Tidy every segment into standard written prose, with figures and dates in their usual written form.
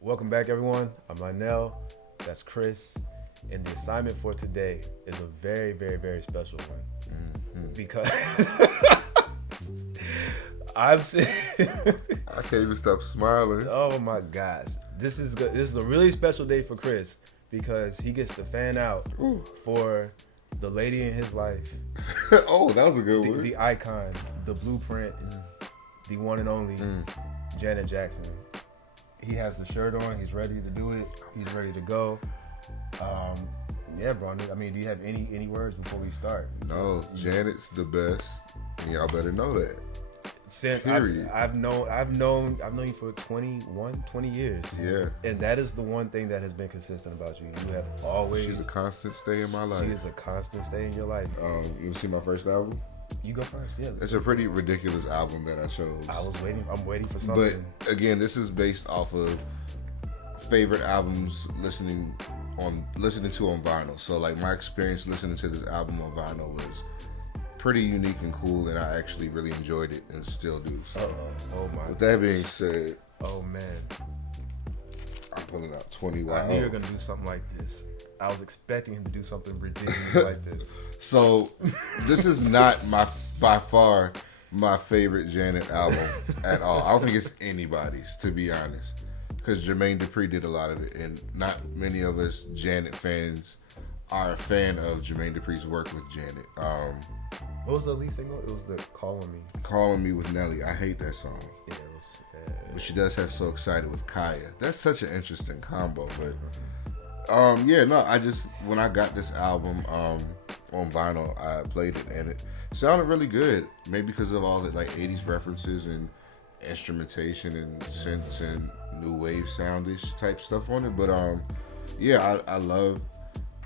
Welcome back, everyone. I'm Lionel. That's Kris. And the assignment for today is a very, very, very special one. Because I've seen. I can't even stop smiling. Oh my gosh, this is good. This is a really special day for Kris because he gets to fan out for the lady in his life, Oh, that was a good one. the icon, the blueprint, the one and only Janet Jackson. He has the shirt on. He's ready to do it. He's ready to go. Yeah, bro. I mean, do you have any words before we start? No, Janet's the best, and y'all better know that. Period. I've known you for 20 years. Yeah. And that is the one thing that has been consistent about you. You have always. She's a constant stay in my life. She is a constant stay in your life. You see my first album? You go first. Yeah. It's a pretty ridiculous album that I chose. I'm waiting for something. But again, this is based off of favorite albums listening to on vinyl. So like my experience listening to this album on vinyl was pretty unique and cool, and I actually really enjoyed it and still do. So Oh my. with that being said, Oh man. I'm pulling out 20 I knew you were gonna do something like this. I was expecting him to do something ridiculous like this. So this is not by far my favorite Janet album at all. I don't think it's anybody's, to be honest, because Jermaine Dupri did a lot of it, and not many of us Janet fans are a fan of Jermaine Dupri's work with Janet. What was the lead single? It was the "Calling Me." Calling Me with Nelly. I hate that song. Yeah, it was. But she does have So Excited with Kaya. That's such an interesting combo. But I just, when I got this album on vinyl, I played it and it sounded really good. Maybe because of all the like 80s references and instrumentation and synths and new wave soundish type stuff on it. But I love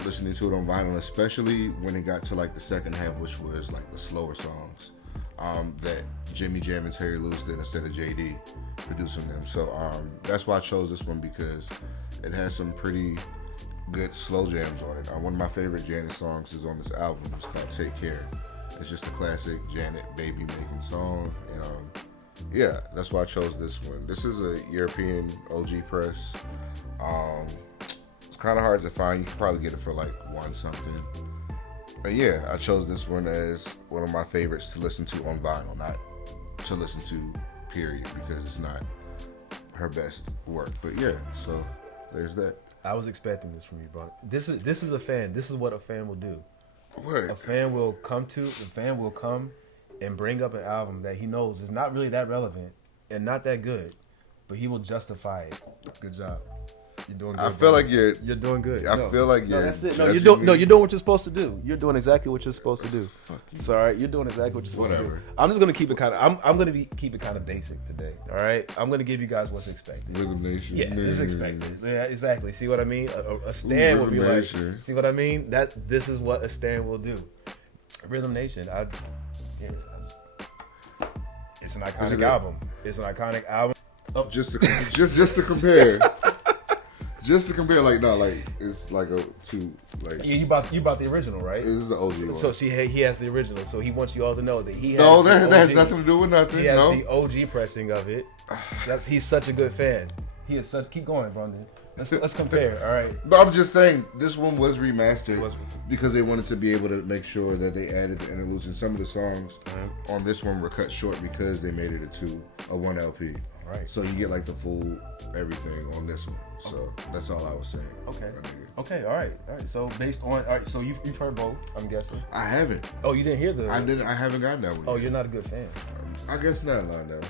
listening to it on vinyl, especially when it got to like the second half, which was like the slower songs that Jimmy Jam and Terry Lewis did instead of JD producing them. So that's why I chose this one, because it has some pretty good slow jams on it. One of my favorite Janet songs is on this album. It's called Take Care. It's just a classic Janet baby making song. And that's why I chose this one. This is a European OG press. It's kind of hard to find. You can probably get it for like $1 something. But yeah, I chose this one as one of my favorites to listen to on vinyl, not to listen to period, because it's not her best work. But yeah, so there's that. I was expecting this from you, bro. This is a fan. This is what a fan will do. What? A fan will come and bring up an album that he knows is not really that relevant and not that good, but he will justify it. Good job. You're doing good. I feel like you're doing good. I feel like you're. No, that's it. judging You're doing what you're supposed to do. You're doing exactly what you're supposed to do. Fuck you. It's all right. You're doing exactly what you're supposed to Whatever. do. I'm just gonna keep it kind of. I'm gonna keep it kind of basic today. All right. I'm gonna give you guys what's expected. Rhythm Nation. Yeah, it's expected. Yeah, exactly. See what I mean? A stand will be Rhythm like. Nation. See what I mean? This is what a stand will do. Rhythm Nation. It's an iconic album. It's an iconic album. Oh. Just to compare. Just to compare, it's like a two, like. Yeah, you bought the original, right? This is the OG one. So he has the original. So he wants you all to know that he has. No, the that has OG. nothing to do with nothing. He has No. the OG pressing of it. He's such a good fan. He is such. Keep going, Brandon. Let's compare. All right. But I'm just saying, this one was remastered because they wanted to be able to make sure that they added the interludes, and some of the songs on this one were cut short because they made it a 1 LP. Right. So you get like the full everything on this one. So that's all I was saying. Okay. my nigga. Okay. All right. So based on. All right. So you've heard both. I'm guessing. I haven't. Oh, you didn't hear the. I haven't gotten that one. Oh, yet. you're not a good fan. I guess not, Lionel.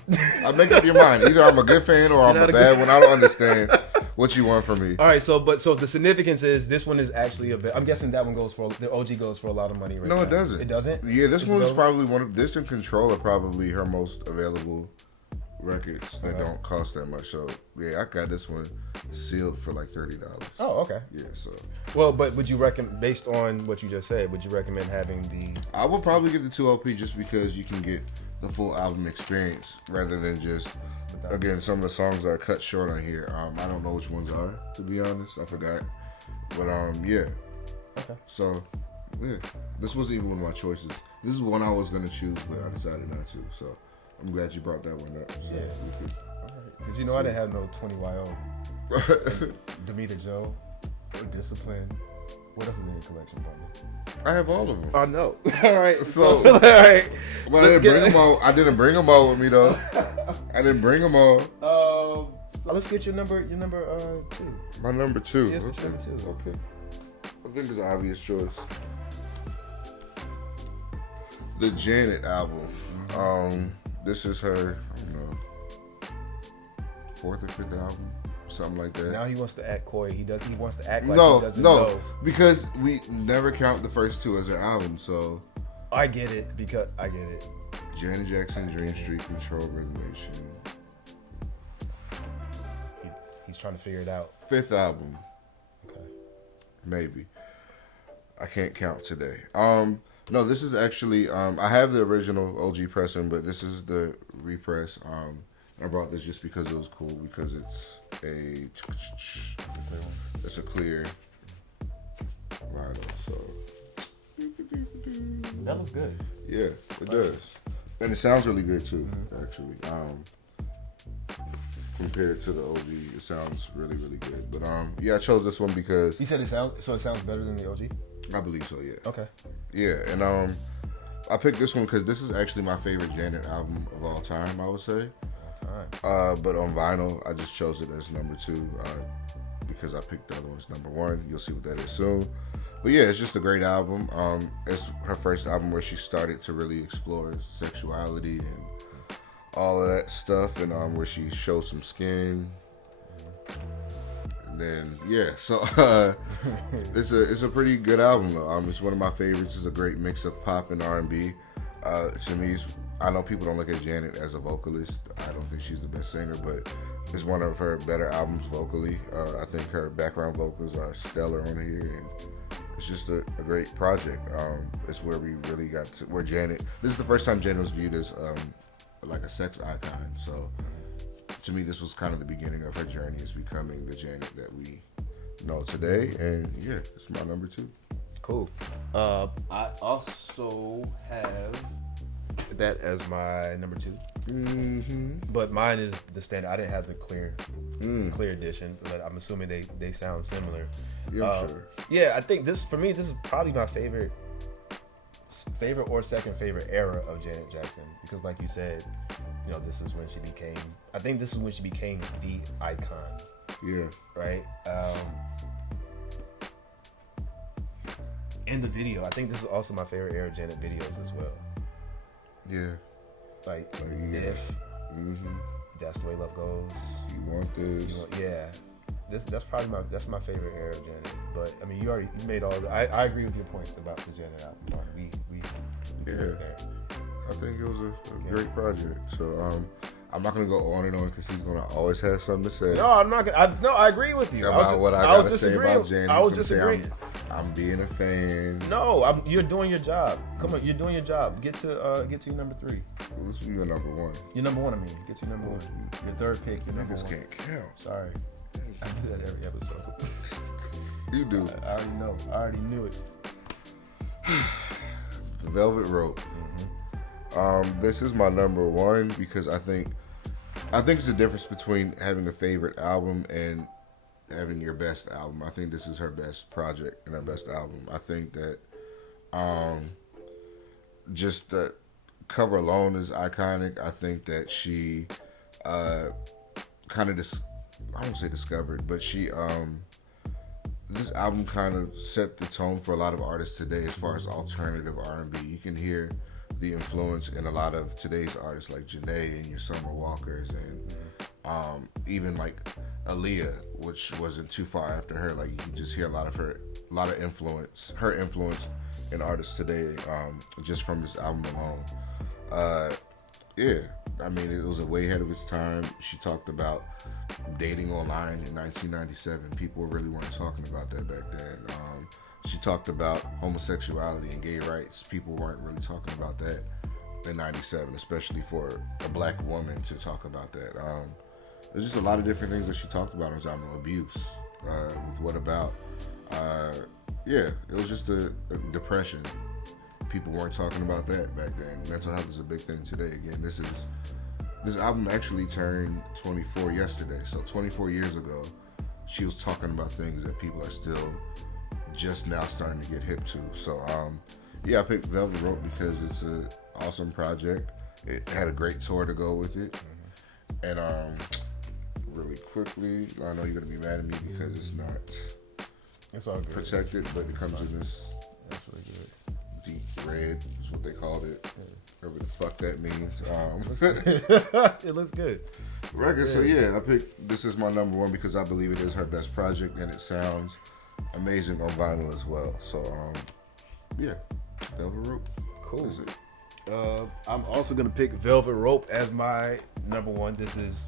I make up your mind. Either I'm a good fan or I'm You're not a a bad good- one. I don't understand what you want from me. All right. So the significance is this one is actually I'm guessing that one the OG goes for a lot of money right now. No, it doesn't. It doesn't. Yeah, this Is it one's available? probably this and Control are probably her most available records that don't cost that much. So yeah, I got this one sealed for like $30. Oh, okay. Yeah, so Well, but would you recommend, based on what you just said, would you recommend having the? I would probably get the 2 LP just because you can get the full album experience rather than just, again, some of the songs are cut short on here. I don't know which ones are, to be honest. I forgot. But yeah. Okay. So yeah, this wasn't even one of my choices. This is one I was gonna choose, but I decided not to. So I'm glad you brought that one up. So Yeah. we could Did you know I didn't have no 20YO? Demeter Joe, or Discipline. What else is in your collection, brother? I have all of them. I know. All right. So, all right. But I didn't bring them all with me though. I didn't bring them all. So let's get your number 2. My number 2. Yes, Okay. number 2. Okay. I think it's an obvious choice. The Janet album. This is her, I don't know, 4th or 5th album, something like that. Now he wants to act coy. He wants to act like he doesn't know. Because we never count the first 2 as her album. So I get it because I get it. Janet Jackson, Dream Street, Control, Rhythm Nation. He's trying to figure it out. 5th album. Okay. Maybe. I can't count today. No, this is actually I have the original OG pressing, but this is the repress. I brought this just because it was cool, because it's a clear vinyl. So that looks good. Yeah, it does, and it sounds really good too. Actually, compared to the OG, it sounds really, really good. But yeah, I chose this one because you said it sounds better than the OG. I believe so. Yeah. Okay. Yeah, and I picked this one because this is actually my favorite Janet album of all time. I would say. But on vinyl, I just chose it as number 2 because I picked the other one's number 1. You'll see what that is soon. But yeah, it's just a great album. It's her first album where she started to really explore sexuality and all of that stuff, and where she showed some skin. And then yeah, so it's a pretty good album though. It's one of my favorites. It's a great mix of pop and R&B. To me, I know people don't look at Janet as a vocalist. I don't think she's the best singer, but it's one of her better albums vocally. I think her background vocals are stellar on here, and it's just a great project. It's where we really got to where Janet. This is the first time Janet was viewed as like a sex icon. So to me, this was kind of the beginning of her journey as becoming the Janet that we know today. And yeah, it's my number 2. Cool. I also have that as my number 2. But mine is the standard. I didn't have the clear edition, but I'm assuming they sound similar. Yeah, sure. Yeah, I think this is probably my favorite or second favorite era of Janet Jackson, because like you said, this is when she became. I think this is when she became the icon. Yeah. Right. And the video, I think this is also my favorite era of Janet videos as well. Yeah. Like If. That's the way love goes. You want this? Yeah. That's probably my favorite era of Janet. But I mean, you made all. I agree with your points about the Janet album. We there. I think it was a great project. So I'm not gonna go on and on because he's gonna always have something to say. No, I'm not gonna. I agree with you. About what I gotta say about Janet. I was disagreeing. I'm being a fan. No, you're doing your job. Come on, you're doing your job. Get to your number 3. Well, this will be your number 1. Your number 1, I mean. Get to your number 1. Your third pick. Your number 1. Can't count. Sorry, I do that every episode. You do. I already know. I already knew it. The Velvet Rope. This is my number 1 because I think it's the difference between having a favorite album and having your best album. I think this is her best project and her best album. I think that just the cover alone is iconic. I think that she kind of I don't say discovered, but she this album kind of set the tone for a lot of artists today as far as alternative R&B. You can hear the influence in a lot of today's artists like Janae and your Summer Walkers and even like Aaliyah, which wasn't too far after her. Like you can just hear a lot of influence in artists today just from this album alone. Yeah, I mean, it was way ahead of its time. She talked about dating online in 1997. People really weren't talking about that back then. She talked about homosexuality and gay rights. People weren't really talking about that in 97, especially for a black woman to talk about that. There's just a lot of different things that she talked about on this album. Abuse, with What About. Yeah, it was just a depression. People weren't talking about that back then. Mental health is a big thing today. Again, this is this album actually turned 24 yesterday. So 24 years ago, she was talking about things that people are still just now starting to get hip to. So yeah, I picked Velvet Rope because it's an awesome project. It had a great tour to go with it. And really quickly, I know you're gonna be mad at me because it's not all good. Protected, but it comes in this That's really good. deep red is what they called it. Whatever the fuck that means. It looks good. Record, so yeah, I picked this is my number one because I believe it is her best project and it sounds amazing on vinyl as well. So yeah, Velvet Rope. Cool. That's it. I'm also gonna pick Velvet Rope as my number one. This is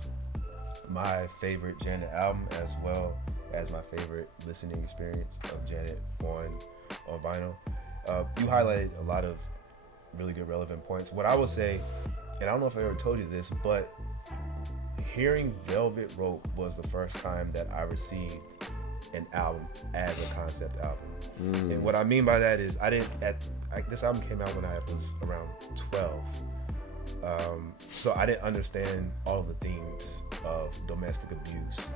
my favorite Janet album as well as my favorite listening experience of Janet on vinyl. You highlighted a lot of really good relevant points. What I would say, and I don't know if I ever told you this, but hearing Velvet Rope was the first time that I received an album as a concept album. And what I mean by that is this album came out when I was around 12. So I didn't understand all of the themes of domestic abuse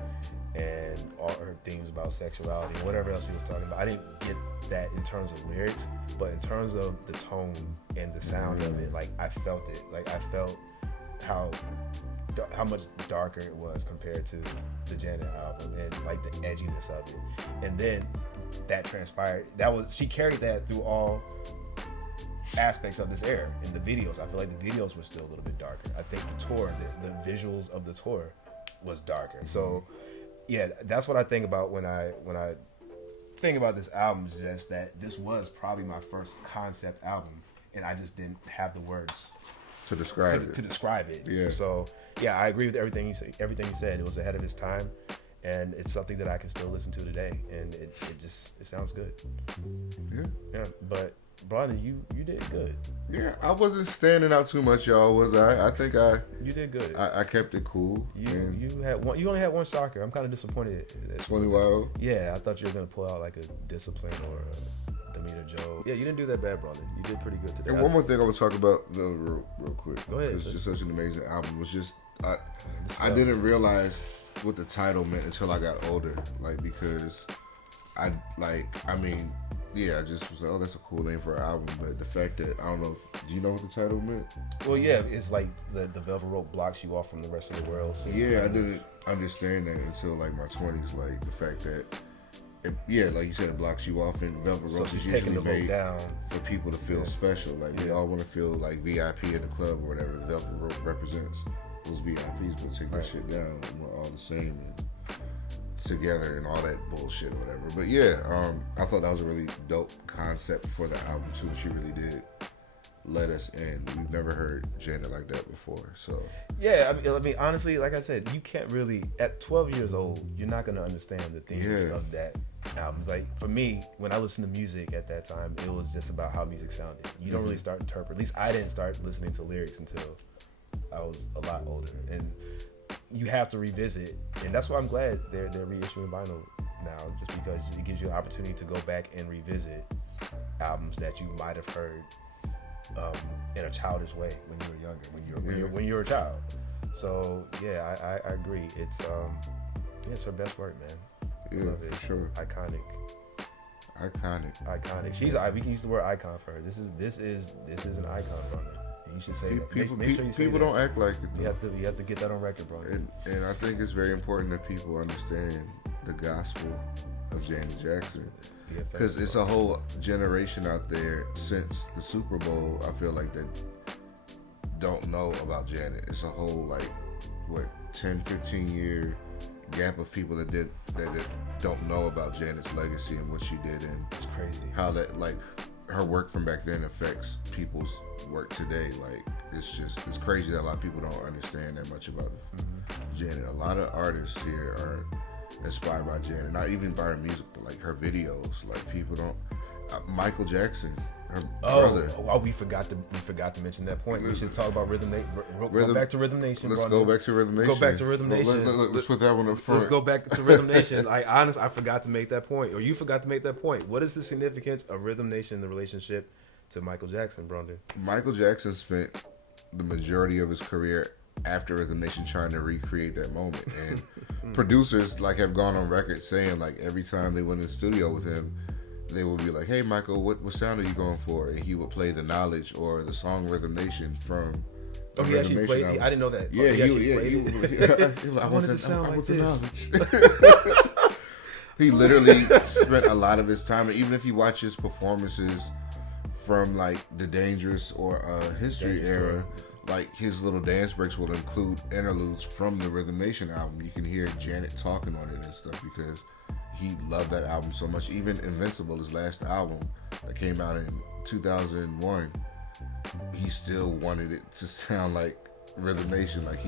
and all her themes about sexuality and whatever else he was talking about. I didn't get that in terms of lyrics, but in terms of the tone and the sound of it, like I felt it. Like I felt how much darker it was compared to the Janet album and like the edginess of it. And then that transpired. She carried that through all aspects of this era. In the videos, I feel like the videos were still a little bit darker. I think the tour, the visuals of the tour was darker. So yeah, that's what I think about when I think about this album, is just that this was probably my first concept album and I just didn't have the words to describe it. Yeah. So yeah, I agree with everything you say. Everything you said, it was ahead of its time, and it's something that I can still listen to today, and it sounds good. Yeah. But Brandon, you did good. Yeah, I wasn't standing out too much, y'all. Was I? I think you did good. I kept it cool. You had one. You only had one shocker. I'm kind of disappointed. 20 Wild. Yeah, I thought you were gonna pull out like a Discipline or a Demeter Joe. Yeah, you didn't do that bad, Brandon. You did pretty good today. And one more thing I want to talk about real quick. Go ahead. It's just such an amazing album. It was just I didn't realize what the title meant until I got older. Like because I just was like, oh, that's a cool name for an album. But the fact that, I don't know, do you know what the title meant? Well, yeah, it's like the Velvet Rope blocks you off from the rest of the world. So yeah, I didn't understand that until like my 20s. Like the fact that, like you said, it blocks you off, and Velvet Rope is usually made for people to feel special. Like they all want to feel like VIP in the club or whatever. Velvet Rope represents those VIPs, but take that shit down, and we're all the same and together and all that bullshit or whatever. But yeah, I thought that was a really dope concept for the album too. She really did let us in. We've never heard Janet like that before. So yeah, I mean honestly, like I said, you can't really, at 12 years old, you're not gonna understand the themes of that album. Like for me, when I listened to music at that time, it was just about how music sounded. You don't really start interpret. At least I didn't start listening to lyrics until I was a lot older, and you have to revisit, and that's why I'm glad they're reissuing vinyl now, just because it gives you an opportunity to go back and revisit albums that you might have heard in a childish way when you were younger, when you were a child. So yeah, I agree. It's her best work, man. Yeah, love it. For sure. Iconic. We can use the word icon for her. This is an icon from her. You should say that. Make sure you say people that. don't act like it. Though. You have to get that on record, bro. And I think it's very important that people understand the gospel of Janet Jackson, because it's a whole generation out there since the Super Bowl. I feel like that don't know about Janet. It's a whole 10, 15 year gap of people that don't know about Janet's legacy and what she did, and it's crazy how that her work from back then affects people's work today. Like it's crazy that a lot of people don't understand that much about Janet. A lot of artists here are inspired by Janet, not even by her music, but like her videos. Like people don't. Michael Jackson, her brother. Oh, we forgot to mention that point. We should talk about Rhythm Nation. Go back to Rhythm Nation. Let's go back to Rhythm Nation. Go back to Rhythm Nation. Let's put that one up front. Let's go back to Rhythm Nation. I forgot to make that point, or you forgot to make that point. What is the significance of Rhythm Nation in the relationship to Michael Jackson, Brandon? Michael Jackson spent the majority of his career after Rhythm Nation trying to recreate that moment. And producers like have gone on record saying like every time they went in the studio with him, they would be like, "Hey Michael, what sound are you going for?" And he would play the Knowledge or the song Rhythm Nation from the he Rhythm actually Nation played. album. I didn't know that. Yeah, He I wanted to sound like this. He literally spent a lot of his time, and even if you watch his performances from like the Dangerous or History era, like his little dance breaks will include interludes from the Rhythm Nation album. You can hear Janet talking on it and stuff because he loved that album so much. Even Invincible, his last album that came out in 2001, he still wanted it to sound like Rhythm Nation. Like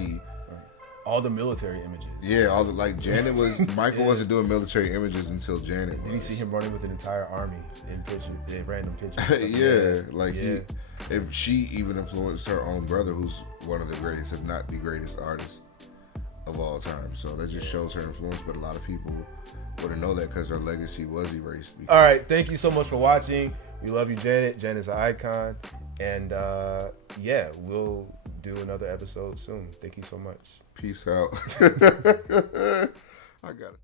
all the military images. Yeah, all the like Janet was Michael wasn't doing military images until Janet was. Did you see him running with an entire army in pictures, in random pictures? If she even influenced her own brother, who's one of the greatest, if not the greatest artist of all time. So that just shows her influence. But a lot of people wouldn't know that because her legacy was erased. All right, thank you so much for watching. We love you, Janet. Janet's an icon, and we'll do another episode soon. Thank you so much. Peace out. I got it.